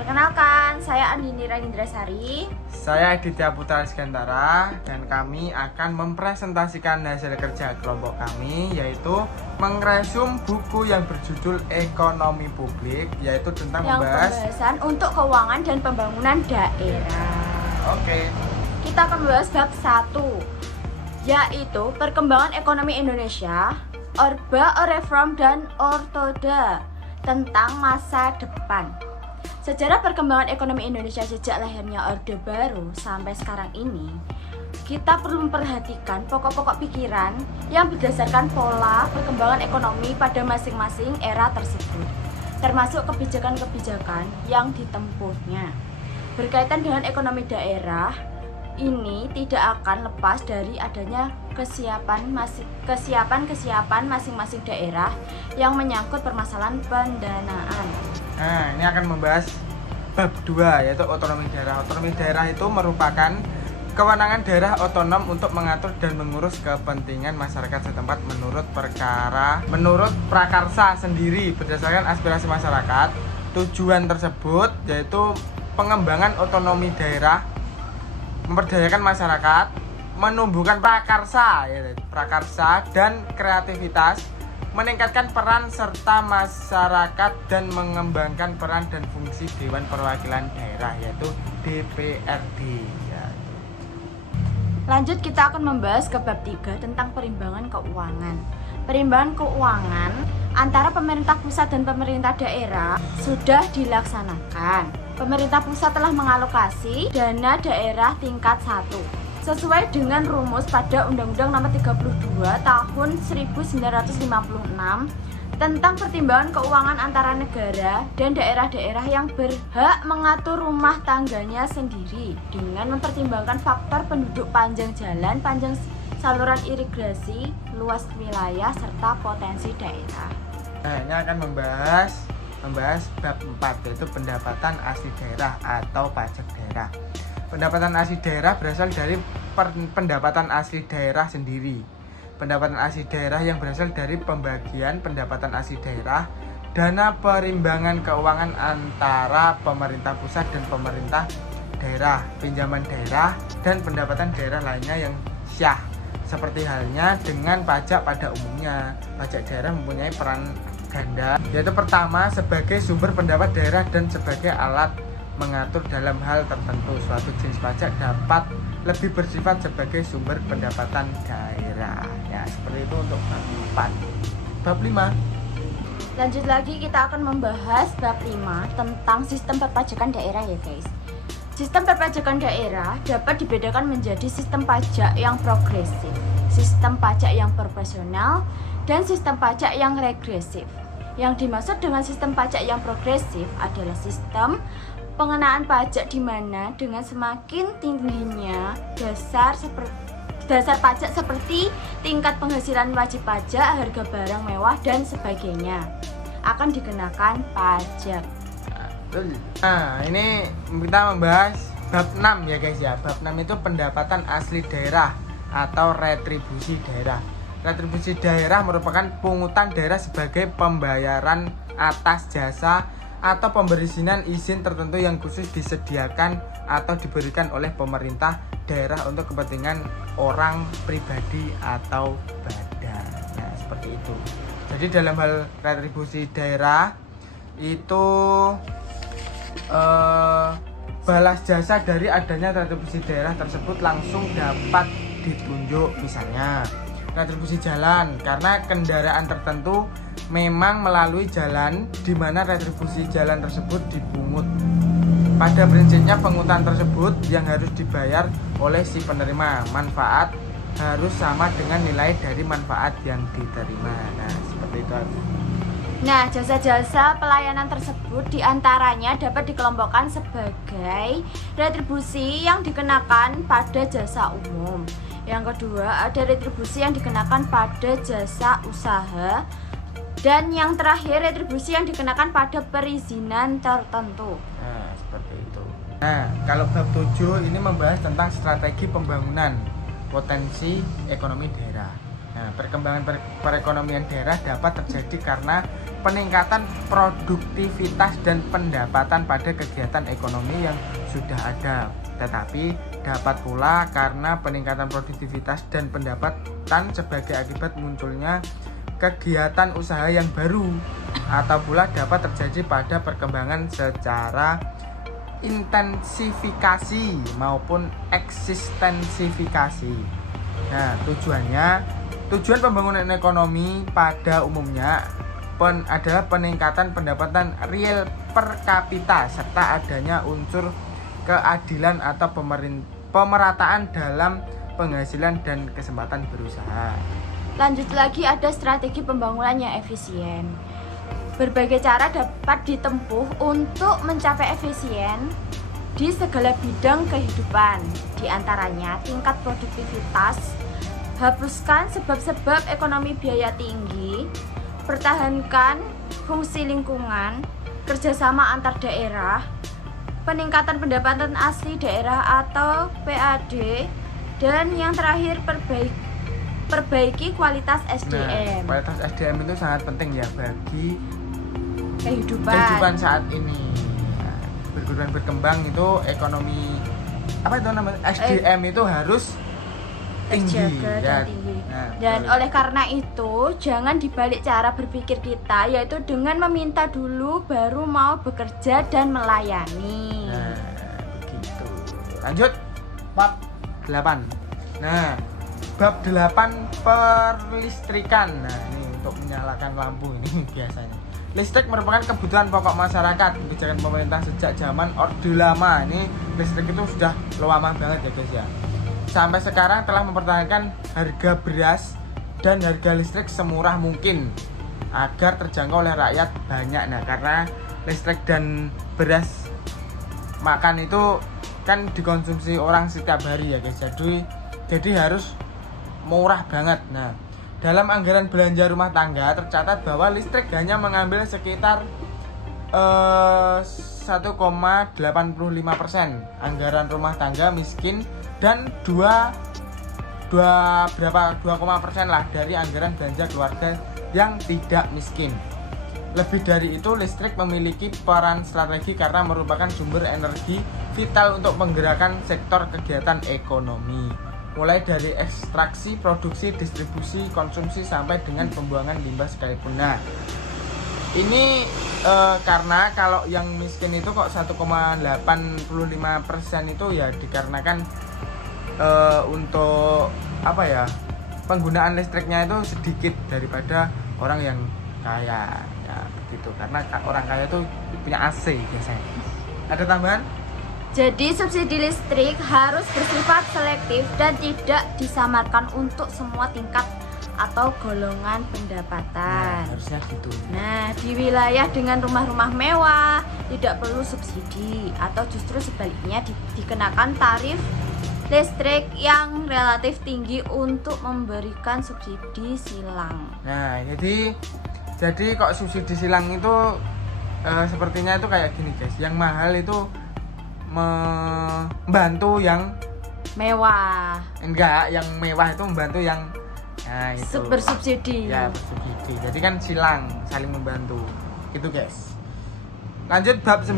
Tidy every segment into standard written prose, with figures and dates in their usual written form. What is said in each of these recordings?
Perkenalkan, saya Andini Ragindrasari. Saya Aditya Putra Sigantara dan kami akan mempresentasikan hasil kerja kelompok kami, yaitu mengresum buku yang berjudul Ekonomi Publik, yaitu tentang Yang pembahasan untuk keuangan dan pembangunan daerah. Oke. Kita akan membahas bab 1, yaitu perkembangan ekonomi Indonesia, Orba, Reform, dan Ortoda tentang masa depan. Sejarah perkembangan ekonomi Indonesia sejak lahirnya Orde Baru sampai sekarang ini, kita perlu memperhatikan pokok-pokok pikiran yang berdasarkan pola perkembangan ekonomi pada masing-masing era tersebut, termasuk kebijakan-kebijakan yang ditempuhnya. Berkaitan dengan ekonomi daerah, ini tidak akan lepas dari adanya kesiapan masing-masing daerah yang menyangkut permasalahan pendanaan. Nah, ini akan membahas bab 2, yaitu otonomi daerah. Otonomi daerah itu merupakan kewenangan daerah otonom untuk mengatur dan mengurus kepentingan masyarakat setempat menurut prakarsa sendiri berdasarkan aspirasi masyarakat. Tujuan tersebut yaitu pengembangan otonomi daerah, memberdayakan masyarakat, menumbuhkan prakarsa dan kreativitas, meningkatkan peran serta masyarakat dan mengembangkan peran dan fungsi Dewan Perwakilan Daerah, yaitu DPRD. Lanjut, kita akan membahas ke bab 3 tentang perimbangan keuangan. Perimbangan keuangan antara pemerintah pusat dan pemerintah daerah sudah dilaksanakan. Pemerintah pusat telah mengalokasi dana daerah tingkat 1 sesuai dengan rumus pada Undang-Undang Nomor 32 Tahun 1956 tentang pertimbangan keuangan antara negara dan daerah-daerah yang berhak mengatur rumah tangganya sendiri dengan mempertimbangkan faktor penduduk, panjang jalan, panjang saluran irigasi, luas wilayah, serta potensi daerah. Nah, ini akan membahas bab 4, yaitu pendapatan asli daerah atau pajak daerah. Pendapatan asli daerah berasal dari pendapatan asli daerah sendiri. Pendapatan asli daerah yang berasal dari pembagian pendapatan asli daerah, dana perimbangan keuangan antara pemerintah pusat dan pemerintah daerah, pinjaman daerah, dan pendapatan daerah lainnya yang syah. Seperti halnya dengan pajak pada umumnya, pajak daerah mempunyai peran ganda, yaitu pertama sebagai sumber pendapat daerah dan sebagai alat mengatur dalam hal tertentu. Suatu jenis pajak dapat lebih bersifat sebagai sumber pendapatan daerah. Ya, seperti itu untuk bab 4. Bab 5. Lanjut lagi, kita akan membahas bab 5 tentang sistem perpajakan daerah ya guys. Sistem perpajakan daerah dapat dibedakan menjadi sistem pajak yang progresif, sistem pajak yang proporsional, dan sistem pajak yang regresif. Yang dimaksud dengan sistem pajak yang progresif adalah sistem pengenaan pajak di mana dengan semakin tingginya dasar pajak seperti tingkat penghasilan wajib pajak, harga barang mewah, dan sebagainya akan dikenakan pajak. Nah, ini kita membahas bab 6 ya guys ya. Bab 6 itu pendapatan asli daerah atau retribusi daerah. Retribusi daerah merupakan pungutan daerah sebagai pembayaran atas jasa atau pemberian izin tertentu yang khusus disediakan atau diberikan oleh pemerintah daerah untuk kepentingan orang pribadi atau badan. Nah, seperti itu. Jadi dalam hal retribusi daerah itu balas jasa dari adanya retribusi daerah tersebut langsung dapat ditunjuk. Misalnya retribusi jalan, karena kendaraan tertentu memang melalui jalan di mana retribusi jalan tersebut dipungut. Pada prinsipnya pungutan tersebut yang harus dibayar oleh si penerima manfaat harus sama dengan nilai dari manfaat yang diterima. Nah, seperti itu. Nah, jasa-jasa pelayanan tersebut diantaranya dapat dikelompokkan sebagai retribusi yang dikenakan pada jasa umum. Yang kedua, ada retribusi yang dikenakan pada jasa usaha. Dan yang terakhir, retribusi yang dikenakan pada perizinan tertentu. Nah, seperti itu. Nah, kalau bab 7 ini membahas tentang strategi pembangunan potensi ekonomi daerah. Nah, perkembangan perekonomian daerah dapat terjadi karena peningkatan produktivitas dan pendapatan pada kegiatan ekonomi yang sudah ada. Tetapi dapat pula karena peningkatan produktivitas dan pendapatan sebagai akibat munculnya kegiatan usaha yang baru, atau pula dapat terjadi pada perkembangan secara intensifikasi maupun eksistensifikasi. Nah, tujuan pembangunan ekonomi pada umumnya adalah peningkatan pendapatan real per kapita serta adanya unsur keadilan atau pemerataan dalam penghasilan dan kesempatan berusaha. Lanjut lagi, ada strategi pembangunan yang efisien. Berbagai cara dapat ditempuh untuk mencapai efisien di segala bidang kehidupan. Di antaranya tingkat produktivitas, hapuskan sebab-sebab ekonomi biaya tinggi, pertahankan fungsi lingkungan, kerjasama antar daerah, peningkatan pendapatan asli daerah atau PAD, dan yang terakhir perbaiki kualitas SDM. Nah, kualitas SDM itu sangat penting ya bagi kehidupan saat ini. Nah, berkembang itu ekonomi SDM itu harus tinggi terjaga ya. dan tinggi. Nah, Dan oleh karena itu jangan dibalik cara berpikir kita, yaitu dengan meminta dulu baru mau bekerja dan melayani. Nah, begitu. Lanjut bab 8. Nah, bab 8 perlistrikan. Nah, ini untuk menyalakan lampu ini biasanya. Listrik merupakan kebutuhan pokok masyarakat. Kebijakan pemerintah sejak zaman Orde Lama. Ini listrik itu sudah lama banget ya guys ya. Sampai sekarang telah mempertahankan harga beras dan harga listrik semurah mungkin agar terjangkau oleh rakyat banyak. Nah, karena listrik dan beras makan itu kan dikonsumsi orang setiap hari ya guys. Jadi harus murah banget. Nah, dalam anggaran belanja rumah tangga tercatat bahwa listrik hanya mengambil sekitar 1,85% anggaran rumah tangga miskin dan 2,% lah dari anggaran belanja keluarga yang tidak miskin. Lebih dari itu, listrik memiliki peran strategi karena merupakan sumber energi vital untuk menggerakkan sektor kegiatan ekonomi, mulai dari ekstraksi, produksi, distribusi, konsumsi sampai dengan pembuangan limbah sekalipun. Nah, ini karena kalau yang miskin itu kok 1,85% itu ya dikarenakan untuk penggunaan listriknya itu sedikit daripada orang yang kaya ya begitu, karena orang kaya itu punya AC biasanya. Ada tambahan? Jadi subsidi listrik harus bersifat selektif dan tidak disamarkan untuk semua tingkat atau golongan pendapatan. Nah, harusnya gitu. Nah, di wilayah dengan rumah-rumah mewah tidak perlu subsidi, atau justru sebaliknya dikenakan tarif listrik yang relatif tinggi untuk memberikan subsidi silang. Nah, jadi kok subsidi silang itu sepertinya itu kayak gini guys. Yang mahal itu membantu yang mewah. Enggak, yang mewah itu membantu yang itu bersubsidi. Ya, bersubsidi. Jadi kan silang, saling membantu. Gitu guys. Lanjut bab 9.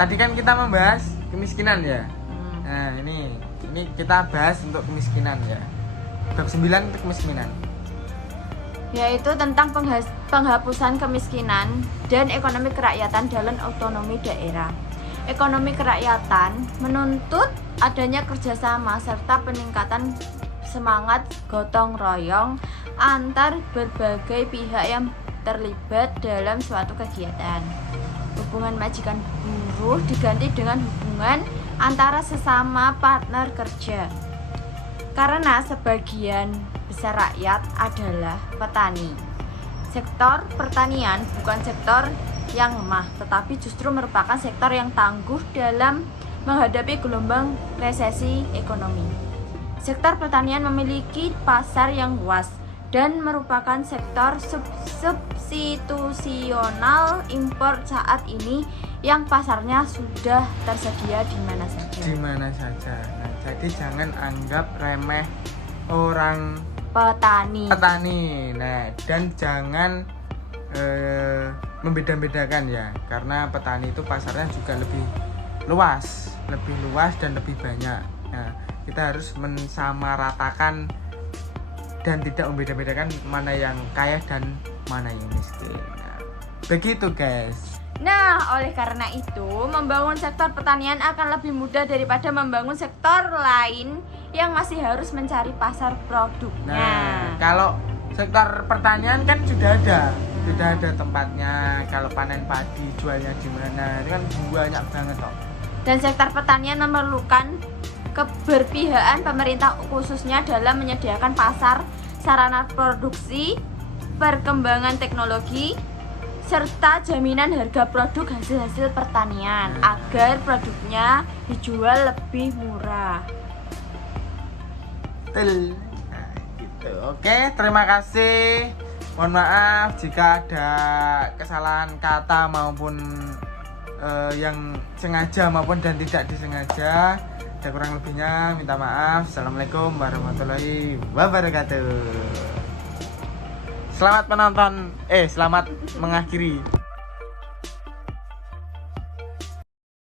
Tadi kan kita membahas kemiskinan ya. Nah, ini kita bahas untuk kemiskinan ya. Bab 9 untuk kemiskinan. Yaitu tentang penghapusan kemiskinan dan ekonomi kerakyatan dalam otonomi daerah. Ekonomi kerakyatan menuntut adanya kerjasama serta peningkatan semangat gotong royong antar berbagai pihak yang terlibat dalam suatu kegiatan. Hubungan majikan buruh diganti dengan hubungan antara sesama partner kerja. Karena sebagian besar rakyat adalah petani. Sektor pertanian bukan sektor yang lemah, tetapi justru merupakan sektor yang tangguh dalam menghadapi gelombang resesi ekonomi. Sektor pertanian memiliki pasar yang luas dan merupakan sektor substitusional impor saat ini yang pasarnya sudah tersedia di mana saja. Di mana saja. Nah, jadi jangan anggap remeh orang petani. Nah, dan jangan membeda-bedakan ya, karena petani itu pasarnya juga lebih luas dan lebih banyak. Nah, kita harus mensamaratakan dan tidak membeda-bedakan mana yang kaya dan mana yang miskin. Nah, begitu guys. Nah, oleh karena itu, membangun sektor pertanian akan lebih mudah daripada membangun sektor lain yang masih harus mencari pasar produknya. Nah, kalau sektor pertanian kan sudah ada tempatnya. Kalau panen padi jualnya di mana, itu kan banyak banget kok. Dan sektor pertanian memerlukan keberpihakan pemerintah khususnya dalam menyediakan pasar, sarana produksi, perkembangan teknologi, serta jaminan harga produk hasil-hasil pertanian agar produknya dijual lebih murah. Betul. Nah, gitu. Oke, terima kasih. Mohon maaf jika ada kesalahan kata maupun yang sengaja maupun dan tidak disengaja. Ada kurang lebihnya minta maaf. Assalamualaikum warahmatullahi wabarakatuh. Selamat menonton, selamat mengakhiri